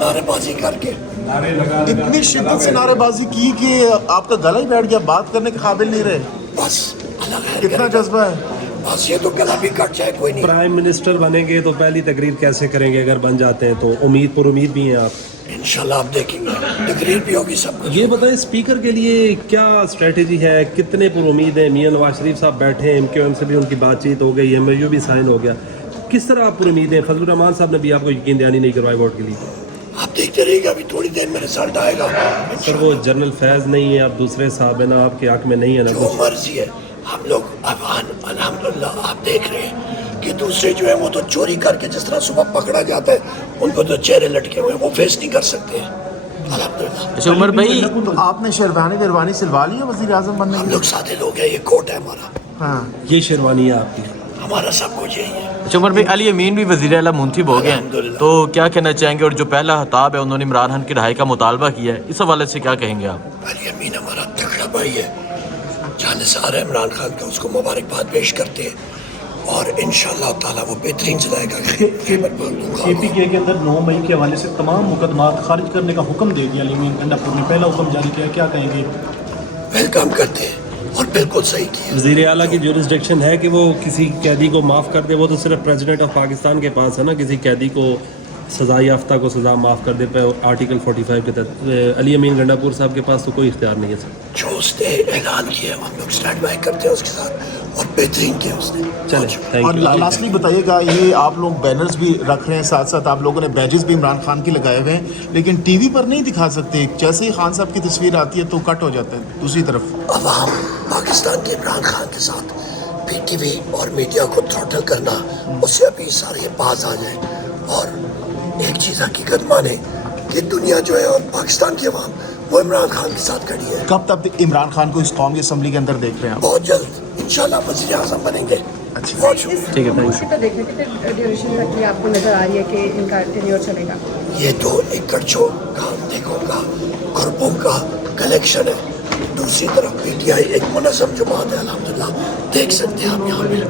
नारे बाजी करके इतनी शिद्दत से नारेबाजी की कि आपका गला ही बैठ गया, बात करने के काबिल नहीं रहे। बस अलग है, कितना जज्बा है। बस ये तो गला भी कट जाए कोई नहीं। प्राइम मिनिस्टर बनेंगे तो पहली तकरीर कैसे करेंगे अगर बन जाते हैं तो? उम्मीद भी हैं आप? इंशाल्लाह आप देखेंगे, तकरीर भी होगी सब कुछ। ये बताएं स्पीकर के लिए क्या स्ट्रेटजी है, कितने पर उम्मीद है? मियां नवाज शरीफ साहब बैठे हैं, MQM से भी उनकी बातचीत हो गई, MOU भी साइन हो गया, किस तरह आप पर उम्मीद है? फजलुर रहमान साहब ने भी आपको यकीन दहानी नहीं करवाई वोट के लिए। आप देखते रहिएगा, अभी थोड़ी देर में रिजल्ट आएगा। सर वो जनरल फैज़ नहीं है, आप दूसरे साहब है ना, आपके हक में नहीं है ना जो कुछ? मर्जी है, हम लोग अल्हम्दुलिल्लाह आप देख रहे हैं कि दूसरे जो है वो तो चोरी करके जिस तरह सुबह पकड़ा जाता है, उनको तो चेहरे लटके हुए वो फेस नहीं कर सकते हैं अल्हम्दुलिल्लाह। अच्छा उमर भाई, तो आपने शेरवानी वेरवानी सिलवा ली है वज़ीर आज़म बनने हम के लोग सादे लोग हैं, ये कोट है हमारा, हाँ। ये शेरवानी है आपकी? हमारा सब कुछ यही है। अच्छा उमर भाई, अली अमीन भी वज़ीर आला मुंतखब हो गए हैं, तो क्या कहना चाहेंगे? और जो पहला खिताब है उन्होंने इमरान खान की रिहाई का मुतालबा किया है, इस हवाले से क्या कहेंगे आप? अली अमीन हमारा तगड़ा भाई है, जानिसार है इमरान खान का, उसको मुबारकबाद पेश करते हैं और इंशाअल्लाह ताला वो बेहतरीन चलाएगा। APK के अंदर 9 मई के हवाले से तमाम मुकदमात खारिज करने का हुक्म दे दिया अली गंडापुर ने, पहला हुक्म जारी किया, क्या कहेंगे? वेलकम करते हैं और बिल्कुल सही किया। वज़ीर आला की जुरिस्डिक्शन है कि वो किसी कैदी को माफ़ कर दे, वो तो सिर्फ प्रेसिडेंट ऑफ पाकिस्तान के पास है ना, किसी कैदी को सज़ा याफ्ता को सज़ा माफ़ कर दे पे आर्टिकल 45 के तहत। अली अमीन गंडापुर साहब के पास तो कोई इख्तियार नहीं है सर। जो उसने ऐलान किया हम लोग स्टैंड बाय करते हैं उसके साथ और बेहतरीन किया उसने। चलें, थैंक और यू। लास्टली बताइएगा, ये आप लोग बैनर्स भी रख रहे हैं, साथ साथ आप लोगों ने बैजेस भी इमरान खान के लगाए हुए हैं, लेकिन टीवी पर नहीं दिखा सकते, जैसे ही खान साहब की तस्वीर आती है तो कट हो जाता है दूसरी तरफ। अवाम पाकिस्तान के इमरान खान के साथ PTV और मीडिया को थ्रॉटल करना, उससे अभी सारे बाज आ जाए और एक चीज़ हकीकत माने कि दुनिया जो है और पाकिस्तान की अवाम वो इमरान खान के साथ खड़ी है। कब तक इमरान खान को इस कौमी असम्बली के अंदर देख रहे हैं आप? बहुत जल्द इंशाल्लाह वज़ीर आज़म बनेंगे। अच्छा, बहुत शुक्रिया। ठीक है, इसी तो देखने कितने ड्यूरेशन तक की आपको नजर आ रही है कि इनका टेन्योर चलेगा? ये तो एक गठजोड़ का देखो का ग्रुपों का कलेक्शन है, दूसरी तरफ PTI एक मुनज़्ज़म जमात है अल्हम्दुलिल्लाह, देख सकते हैं आप यहाँ पे।